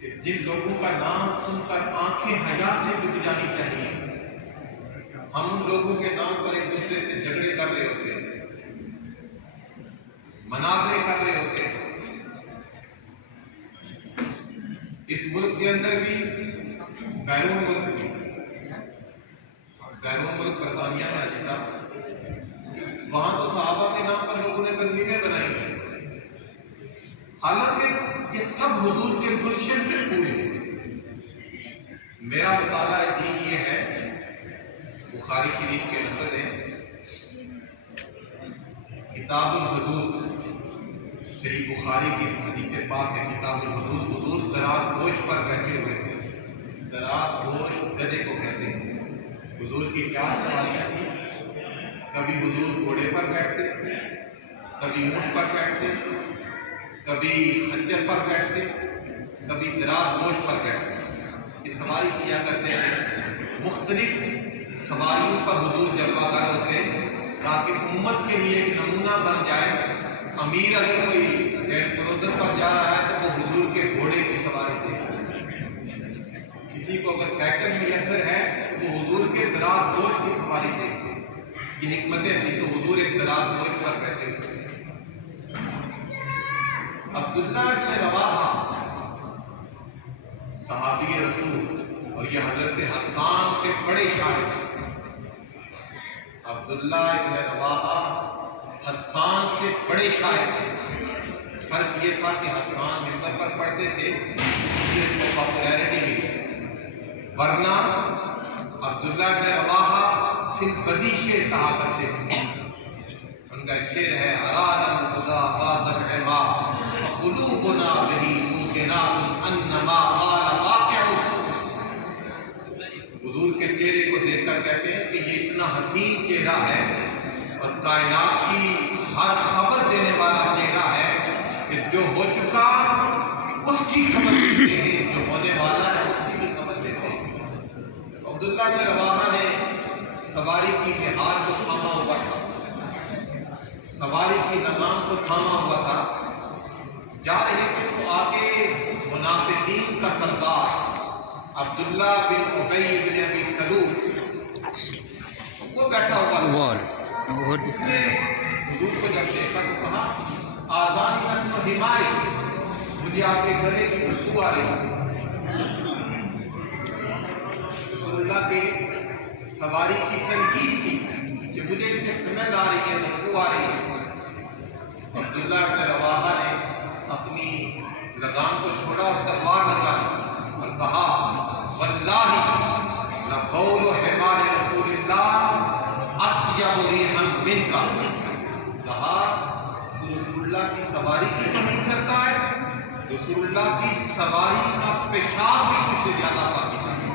کہ جن لوگوں کا نام سن کر آنکھیں حیا سے بجھ جانی چاہیے، ہم ان لوگوں کے نام پر ایک دوسرے سے جھگڑے کر رہے ہوتے ہیں، مناظرے کر رہے ہوتے ہیں۔ اس ملک کے اندر بھی، بیرون ملک بھی، بیرون ملک برطانیہ میں حاجی صاحب، وہاں تو صحابہ کے نام پر لوگوں نے تنظیمیں بنائی ہیں، حالانکہ یہ سب حضور کے گلشن میں پھولے ہیں۔ میرا مطالعہ دین یہ ہے، بخاری شریف کے لفظ ہیں، کتاب الحدود، صحیح بخاری کی حدیث پاک ہے، کتاب الحدود، حضور دراز گوش پر بیٹھے ہوئے تھے۔ دراز گوش گدھے کو کہتے ہیں۔ حضور کی 4 سواریاں تھیں، کبھی حضور گھوڑے پر بیٹھتے، کبھی اونٹ پر بیٹھتے، کبھی خچر پر بیٹھتے، کبھی دراز گوش پر بیٹھتے۔ یہ سواری کیا کرتے ہیں، مختلف سواریوں پر حضور جلوہ گر ہوتے تاکہ امت کے لیے ایک نمونہ بن جائے۔ امیر اگر کوئی لینڈ کروزر پر جا رہا ہے تو وہ حضور کے گھوڑے کی سواری دیکھتے، کسی کو اگر سائیکل میسر ہے تو وہ حضور کے دراز گوش کی سواری دیکھتے۔ یہ حکمتیں تھیں تو حضور ایک دراز گوش پر بیٹھے ہوئے۔ عبداللہ ابن رواحہ صحابی رسول، اور یہ حضرت حسان سے بڑے شاعر تھے۔ عبداللہ ابن رواحہ حسان سے بڑے شاعر تھے۔ فرق یہ تھا کہ حسان منبر پر پڑھتے تھے، اس کو پاپولیرٹی ملی، ورنہ عبداللہ ابن رواحہ فی البدی شعر کہا کرتے تھے۔ ان کا ایک شعر ہے، ارانا الخدا بعد العما قلوبنا بہی موقنات انما قال واقع۔ حضور کے چہرے کو دیکھ کر کہتے ہیں کہ یہ اتنا حسین چہرہ ہے اور کائنات کی ہر خبر دینے والا چہرہ ہے کہ جو ہو چکا اس کی خبر دیتے ہیں، جو ہونے والا ہے اس کی بھی خبر دیتے ہیں۔ عبداللہ بن رواحہ نے سواری کی نہار کو تھاما ہوا تھا، سواری کی لگام کو تھاما ہوا تھا، جا رہے تھے تو آگے منافقین کا سردار عبداللہ بن ابی بن ابی سلول وہ بیٹھا ہوا تھا۔ اس نے حضور کو جب دیکھا تو کہا، آذانی متن حماری، مجھے آپ کے گلے کی خوشبو آ رہی ہے۔ رسول اللہ کے سواری کی تنقید کی کہ مجھے اس سے سمجھ آ رہی ہے، بدبو آ رہی ہے۔ عبداللہ بن رواحہ نے اپنی لگام کو چھوڑا اور تلوار نکالی اور کہا، واللہ لبول حمار رسول اللہ اطیب ریحا منک۔ کہا تو رسول اللہ کی سواری کی توہین کرتا ہے، رسول اللہ کی سواری کا پیشاب بھی تجھ سے زیادہ پاکیزہ ہے۔